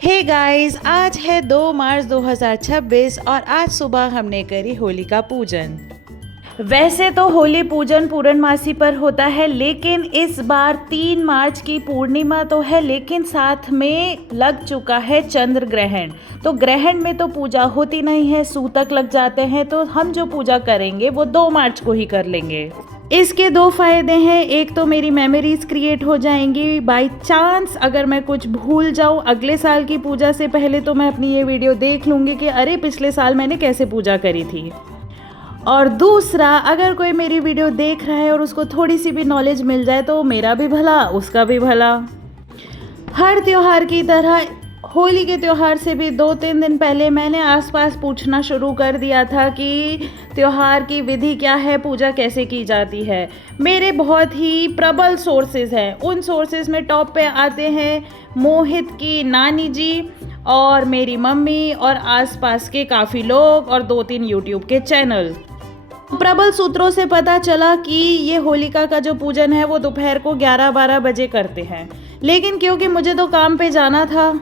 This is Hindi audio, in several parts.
हे गाइस, आज है 2 मार्च 2026 और आज सुबह हमने करी होली का पूजन। वैसे तो होली पूजन पूर्णमासी पर होता है, लेकिन इस बार 3 मार्च की पूर्णिमा तो है, लेकिन साथ में लग चुका है चंद्र ग्रहण। तो ग्रहण में तो पूजा होती नहीं है, सूतक लग जाते हैं, तो हम जो पूजा करेंगे वो 2 मार्च को ही कर लेंगे। इसके 2 फायदे हैं। एक तो मेरी मेमोरीज क्रिएट हो जाएंगी। बाय चांस अगर मैं कुछ भूल जाऊँ अगले साल की पूजा से पहले, तो मैं अपनी ये वीडियो देख लूँगी कि अरे पिछले साल मैंने कैसे पूजा करी थी। और दूसरा, अगर कोई मेरी वीडियो देख रहा है और उसको थोड़ी सी भी नॉलेज मिल जाए तो मेरा भी भला उसका भी भला। हर त्यौहार की तरह होली के त्यौहार से भी 2-3 दिन पहले मैंने आसपास पूछना शुरू कर दिया था कि त्यौहार की विधि क्या है, पूजा कैसे की जाती है। मेरे बहुत ही प्रबल सोर्सेज हैं। उन सोर्सेज में टॉप पे आते हैं मोहित की नानी जी और मेरी मम्मी और आसपास के काफ़ी लोग और 2-3 यूट्यूब के चैनल। प्रबल सूत्रों से पता चला कि ये होलिका का जो पूजन है वो दोपहर को 11-12 बजे करते हैं, लेकिन क्योंकि मुझे तो काम पे जाना था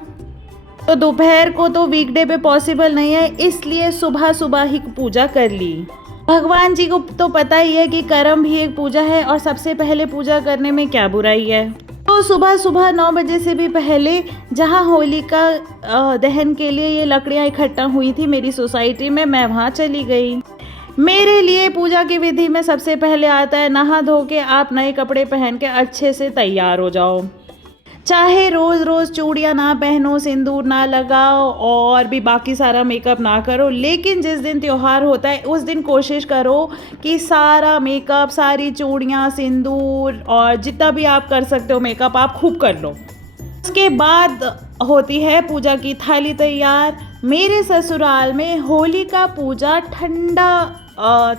तो दोपहर को तो वीकडे पे पॉसिबल नहीं है, इसलिए सुबह सुबह ही पूजा कर ली। भगवान जी को तो पता ही है कि कर्म भी एक पूजा है और सबसे पहले पूजा करने में क्या बुराई है। तो सुबह सुबह 9 बजे से भी पहले जहाँ होलिका दहन के लिए ये लकड़ियाँ इकट्ठा हुई थी मेरी सोसाइटी में, मैं वहाँ चली गई। मेरे लिए पूजा की विधि में सबसे पहले आता है नहा धो के आप नए कपड़े पहन के अच्छे से तैयार हो जाओ। चाहे रोज़ रोज़ चूड़ियाँ ना पहनो, सिंदूर ना लगाओ और भी बाकी सारा मेकअप ना करो, लेकिन जिस दिन त्यौहार होता है उस दिन कोशिश करो कि सारा मेकअप, सारी चूड़ियाँ, सिंदूर और जितना भी आप कर सकते हो मेकअप आप खूब कर लो। उसके बाद होती है पूजा की थाली तैयार। मेरे ससुराल में होली का पूजा ठंडा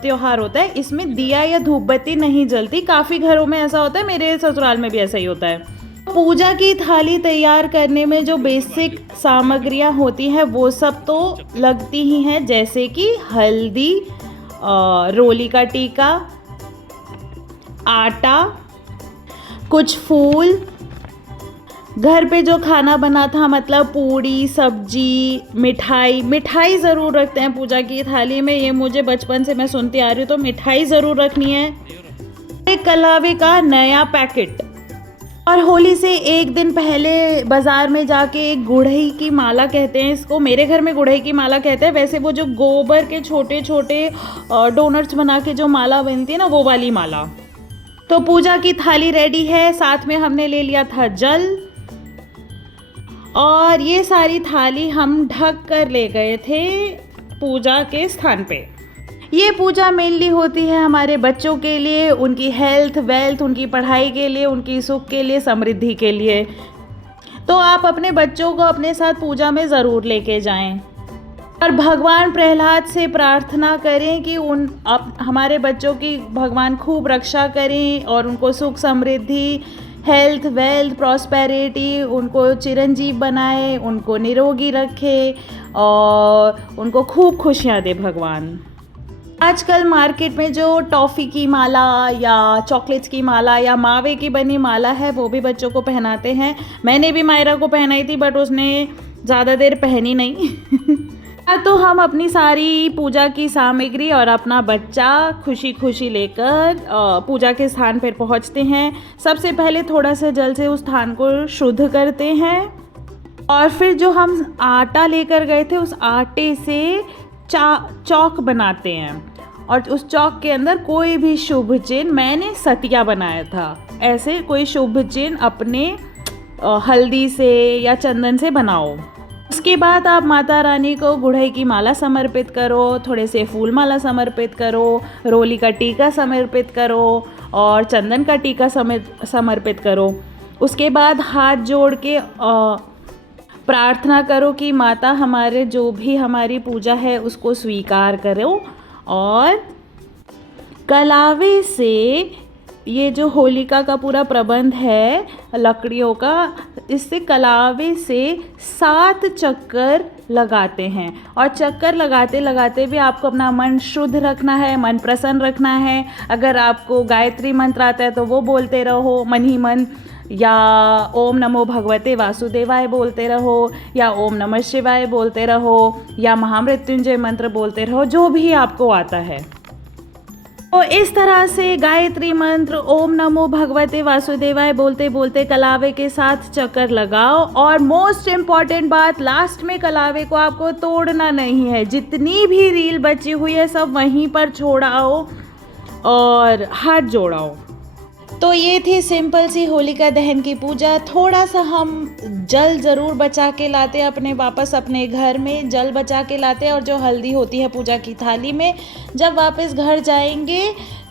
त्यौहार होता है, इसमें दिया या धूप बत्ती नहीं जलती। काफ़ी घरों में ऐसा होता है, मेरे ससुराल में भी ऐसा ही होता है। पूजा की थाली तैयार करने में जो बेसिक सामग्रियां होती हैं वो सब तो लगती ही हैं, जैसे कि हल्दी, रोली का टीका, आटा, कुछ फूल, घर पे जो खाना बना था मतलब पूड़ी, सब्जी, मिठाई ज़रूर रखते हैं पूजा की थाली में। ये मुझे बचपन से मैं सुनती आ रही हूँ, तो मिठाई ज़रूर रखनी है। एक कलावे का नया पैकेट। और होली से एक दिन पहले बाज़ार में जाके एक गुड़हई की माला कहते हैं इसको, मेरे घर में गुड़हई की माला कहते हैं। वैसे वो जो गोबर के छोटे छोटे डोनट्स बना के जो माला बनती है ना, वो वाली माला। तो पूजा की थाली रेडी है, साथ में हमने ले लिया था जल और ये सारी थाली हम ढक कर ले गए थे पूजा के स्थान पे। ये पूजा मेनली होती है हमारे बच्चों के लिए, उनकी हेल्थ वेल्थ, उनकी पढ़ाई के लिए, उनकी सुख के लिए, समृद्धि के लिए। तो आप अपने बच्चों को अपने साथ पूजा में ज़रूर लेके जाएं और भगवान प्रहलाद से प्रार्थना करें कि हमारे बच्चों की भगवान खूब रक्षा करें और उनको सुख समृद्धि, हेल्थ वेल्थ, प्रॉस्पेरिटी, उनको चिरंजीव बनाए, उनको निरोगी रखे और उनको खूब खुशियाँ दे भगवान। आजकल मार्केट में जो टॉफ़ी की माला या चॉकलेट्स की माला या मावे की बनी माला है वो भी बच्चों को पहनाते हैं। मैंने भी मायरा को पहनाई थी, बट उसने ज़्यादा देर पहनी नहीं। तो हम अपनी सारी पूजा की सामग्री और अपना बच्चा खुशी खुशी लेकर पूजा के स्थान पर पहुंचते हैं। सबसे पहले थोड़ा सा जल से उस स्थान को शुद्ध करते हैं और फिर जो हम आटा लेकर गए थे उस आटे से चौक बनाते हैं और उस चौक के अंदर कोई भी शुभ चिन्ह, मैंने सतिया बनाया था, ऐसे कोई शुभ चिन्ह अपने हल्दी से या चंदन से बनाओ। उसके बाद आप माता रानी को गुड़हई की माला समर्पित करो, थोड़े से फूल माला समर्पित करो, रोली का टीका समर्पित करो और चंदन का टीका समर्पित करो। उसके बाद हाथ जोड़ के प्रार्थना करो कि माता हमारे जो भी हमारी पूजा है उसको स्वीकार करो। और कलावे से ये जो होलिका का पूरा प्रबंध है लकड़ियों का, इससे कलावे से 7 चक्कर लगाते हैं और चक्कर लगाते लगाते भी आपको अपना मन शुद्ध रखना है, मन प्रसन्न रखना है। अगर आपको गायत्री मंत्र आता है तो वो बोलते रहो मन ही मन। या ओम नमो भगवते वासुदेवाय बोलते रहो, या ओम नमः शिवाय बोलते रहो, या महामृत्युंजय मंत्र बोलते रहो, जो भी आपको आता है। तो इस तरह से गायत्री मंत्र ओम नमो भगवते वासुदेवाय बोलते बोलते कलावे के साथ चक्कर लगाओ। और मोस्ट इम्पॉर्टेंट बात, लास्ट में कलावे को आपको तोड़ना नहीं है। जितनी भी रील बची हुई है सब वहीं पर छोड़ाओ और हाथ जोड़ाओ। तो ये थी सिंपल सी होलिका दहन की पूजा। थोड़ा सा हम जल ज़रूर बचा के लाते वापस अपने घर में, जल बचा के लाते, और जो हल्दी होती है पूजा की थाली में, जब वापस घर जाएंगे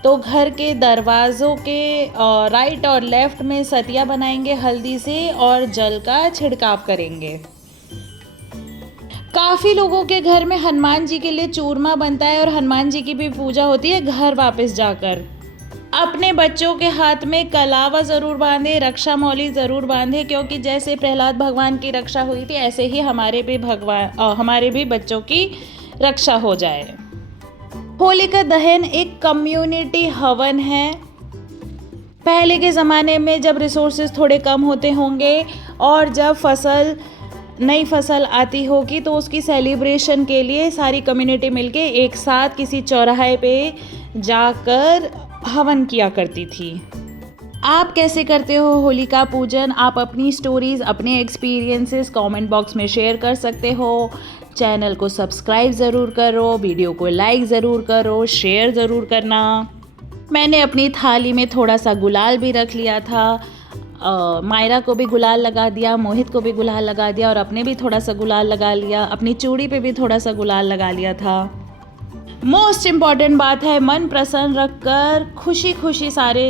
तो घर के दरवाज़ों के राइट और लेफ़्ट में सतिया बनाएंगे हल्दी से और जल का छिड़काव करेंगे। काफ़ी लोगों के घर में हनुमान जी के लिए चूरमा बनता है और हनुमान जी की भी पूजा होती है घर वापस जाकर। अपने बच्चों के हाथ में कलावा ज़रूर बांधे, रक्षा मौली ज़रूर बांधे, क्योंकि जैसे प्रहलाद भगवान की रक्षा हुई थी ऐसे ही हमारे भी बच्चों की रक्षा हो जाए। होलिका दहन एक कम्युनिटी हवन है। पहले के ज़माने में जब रिसोर्सेज थोड़े कम होते होंगे और जब नई फसल आती होगी तो उसकी सेलिब्रेशन के लिए सारी कम्युनिटी मिलके एक साथ किसी चौराहे पे जाकर हवन किया करती थी। आप कैसे करते हो होलिका पूजन? आप अपनी स्टोरीज़, अपने एक्सपीरियंसेस कमेंट बॉक्स में शेयर कर सकते हो। चैनल को सब्सक्राइब ज़रूर करो, वीडियो को लाइक ज़रूर करो, शेयर ज़रूर करना। मैंने अपनी थाली में थोड़ा सा गुलाल भी रख लिया था। मायरा को भी गुलाल लगा दिया, मोहित को भी गुलाल लगा दिया और अपने भी थोड़ा सा गुलाल लगा लिया। अपनी चूड़ी पे भी थोड़ा सा गुलाल लगा लिया था। मोस्ट इम्पॉर्टेंट बात है मन प्रसन्न रखकर खुशी खुशी सारे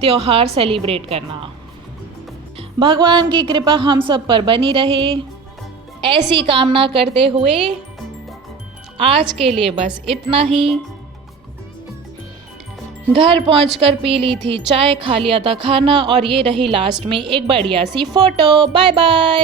त्योहार सेलिब्रेट करना। भगवान की कृपा हम सब पर बनी रहे, ऐसी कामना करते हुए आज के लिए बस इतना ही। घर पहुंचकर पी ली थी चाय, खा लिया था खाना और ये रही लास्ट में एक बढ़िया सी फोटो। Bye bye.